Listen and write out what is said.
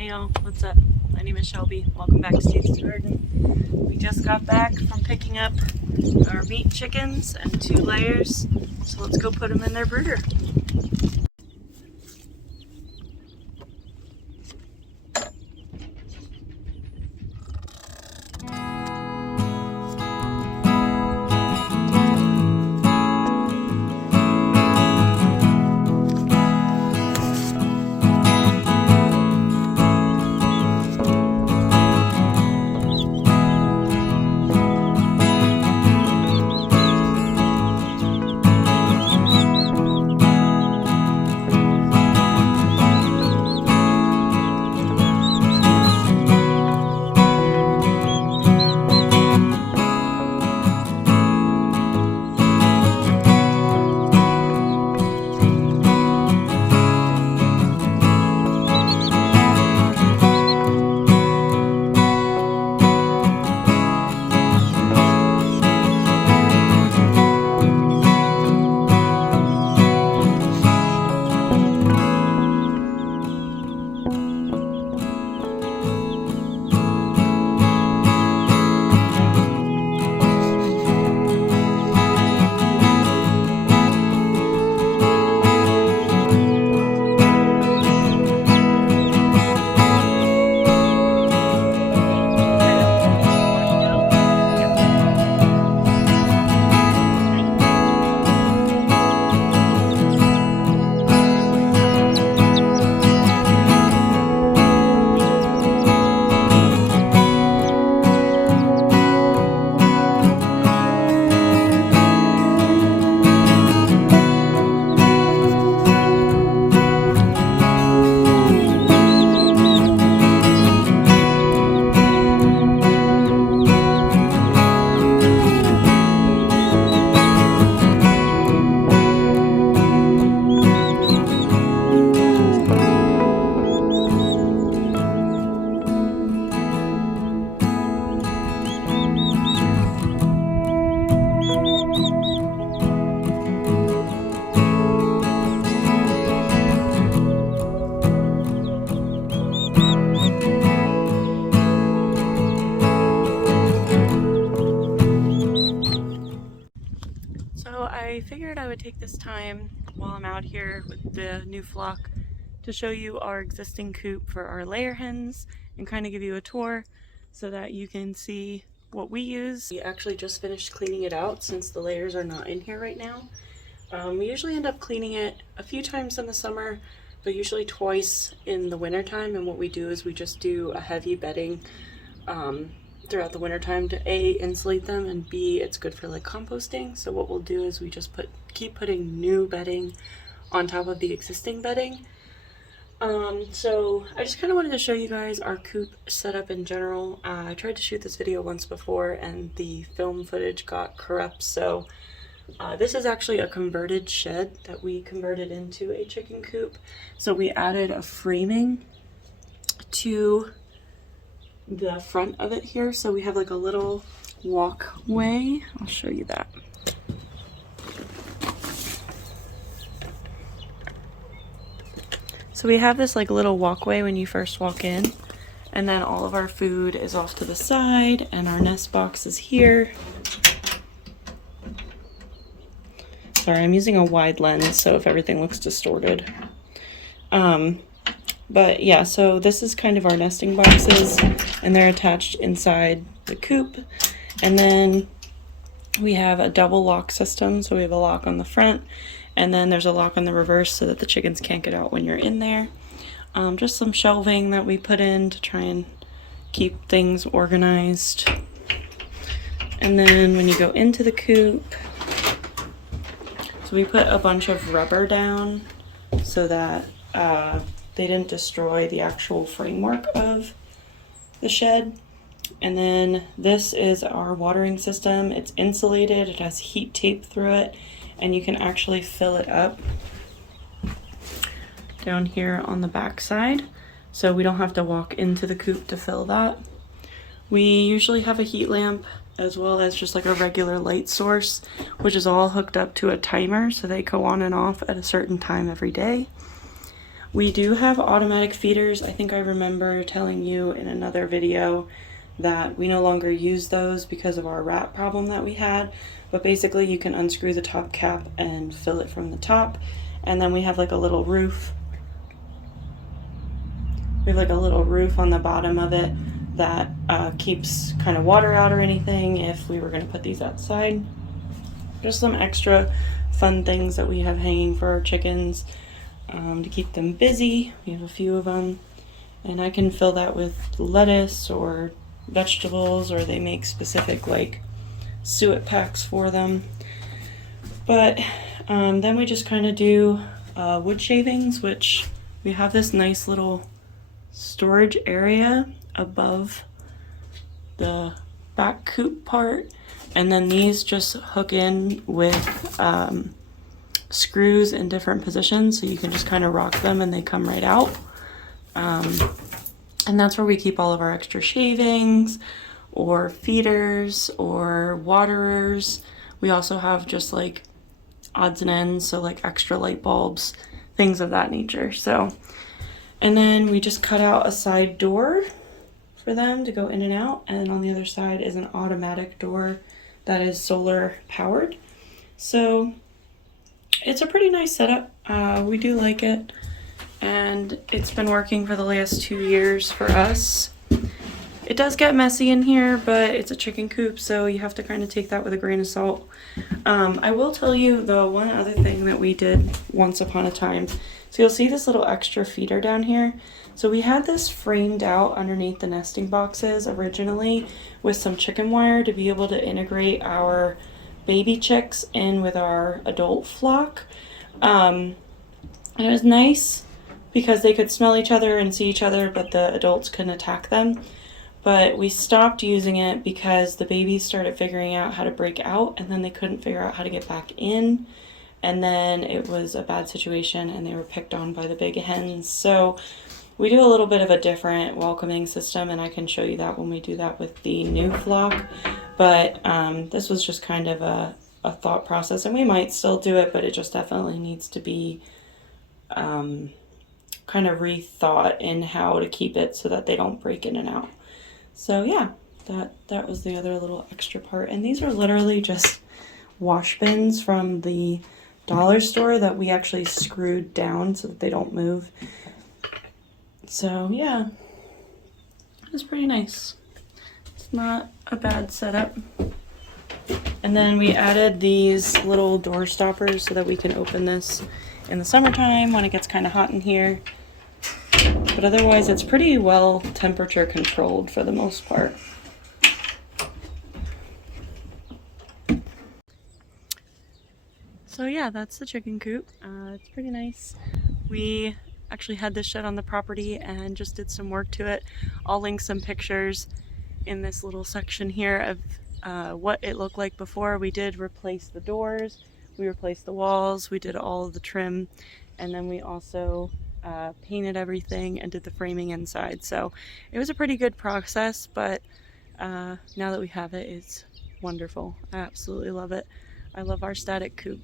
Hey y'all, what's up? My name is Shelby. Welcome back to Steve's Garden. We just got back from picking up our meat chickens and 2 layers, so let's go put them in their brooder. So I figured I would take this time while I'm out here with the new flock to show you our existing coop for our layer hens and kind of give you a tour so that you can see what we use. We actually just finished cleaning it out since the layers are not in here right now. We usually end up cleaning it a few times in the summer, but usually twice in the winter time. And what we do is we just do a heavy bedding throughout the winter time to A, insulate them, and B, it's good for like composting. So what we'll do is we just keep putting new bedding on top of the existing bedding. So I just kind of wanted to show you guys our coop setup in general. I tried to shoot this video once before and the film footage got corrupt, so this is actually a converted shed that we converted into a chicken coop. So we added a framing to the front of it here, so we have like a little walkway. I'll show you that. So we have this like little walkway when you first walk in, and then all of our food is off to the side and our nest box is here. Sorry, I'm using a wide lens, so if everything looks distorted. But yeah, so this is kind of our nesting boxes, and they're attached inside the coop. And then we have a double lock system, so we have a lock on the front, and then there's a lock on the reverse so that the chickens can't get out when you're in there. Just some shelving that we put in to try and keep things organized. And then when you go into the coop, so we put a bunch of rubber down so that they didn't destroy the actual framework of the shed. And then this is our watering system. It's insulated, it has heat tape through it, and you can actually fill it up down here on the back side, so we don't have to walk into the coop to fill that. We usually have a heat lamp as well as just like a regular light source, which is all hooked up to a timer, so they go on and off at a certain time every day. We do have automatic feeders. I think I remember telling you in another video that we no longer use those because of our rat problem that we had. But basically you can unscrew the top cap and fill it from the top. And then we have like a little roof. We have like a little roof on the bottom of it that keeps kind of water out or anything if we were going to put these outside. Just some extra fun things that we have hanging for our chickens to keep them busy. We have a few of them, and I can fill that with lettuce or vegetables, or they make specific like suet packs for them. But then we just kind of do wood shavings, which we have this nice little storage area above the back coop part, and then these just hook in with screws in different positions, so you can just kind of rock them and they come right out. And that's where we keep all of our extra shavings or feeders or waterers. We also have just like odds and ends, so like extra light bulbs, things of that nature. So, and then we just cut out a side door for them to go in and out, and on the other side is an automatic door that is solar powered. So it's a pretty nice setup. We do like it, and it's been working for the last 2 years for us. It does get messy in here, but it's a chicken coop, so you have to kind of take that with a grain of salt. I will tell you though, one other thing that we did once upon a time. So you'll see this little extra feeder down here. So we had this framed out underneath the nesting boxes originally with some chicken wire to be able to integrate our baby chicks in with our adult flock. And it was nice because they could smell each other and see each other, but the adults couldn't attack them. But we stopped using it because the babies started figuring out how to break out, and then they couldn't figure out how to get back in. And then it was a bad situation and they were picked on by the big hens. So we do a little bit of a different welcoming system, and I can show you that when we do that with the new flock. But this was just kind of a thought process, and we might still do it, but it just definitely needs to be kind of rethought in how to keep it so that they don't break in and out. So yeah, that was the other little extra part. And these are literally just wash bins from the dollar store that we actually screwed down so that they don't move. So yeah, it's pretty nice. It's not a bad setup. And then we added these little door stoppers so that we can open this in the summertime when it gets kind of hot in here. But otherwise it's pretty well temperature controlled for the most part. So yeah, that's the chicken coop. It's pretty nice. We actually had this shed on the property and just did some work to it. I'll link some pictures in this little section here of what it looked like before. We did replace the doors, we replaced the walls, we did all of the trim, and then we also painted everything and did the framing inside. So it was a pretty good process, but now that we have it, it's wonderful. I absolutely love it. I love our static coop.